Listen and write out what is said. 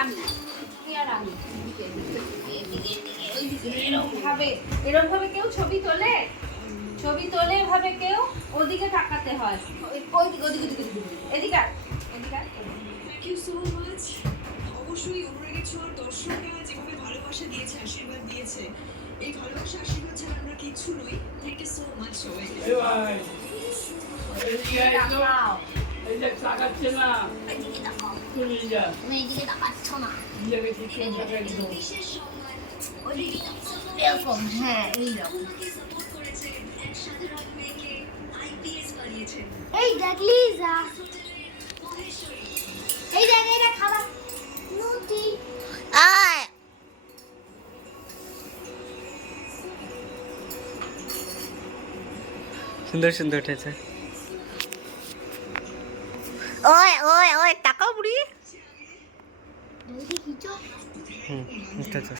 আমি এরকম ভাবে কেউ ছবি তোলে এভাবে কেউ ওদিকে তাকাতে হয়, এদিকে থ্যাংক ইউ সো মাচ। অবশ্যই অনুরাগের ছোঁয়ার দর্শকরা যেভাবে ভালোবাসা দিয়েছে, আশীর্বাদ দিয়েছে, এই ভালোবাসা আশীর্বাদ ছাড়া আমরা কিচ্ছু নই। থ্যাংক ইউ সো মাচ সবাইকে। বিশেষ সম্মান হ্যাঁ এইরকম সাপোর্ট করেছে, এক সাধারণ মেয়েকে আইপিএস বানিয়েছে। এই দেখ লিজা, মহেশ্বরী এই দেখ এটা খাবার নতি। সুন্দর সুন্দর উঠেছে। ওই ওই ওই টাকা বুড়ি। জলদি খিচো। উঠেছে।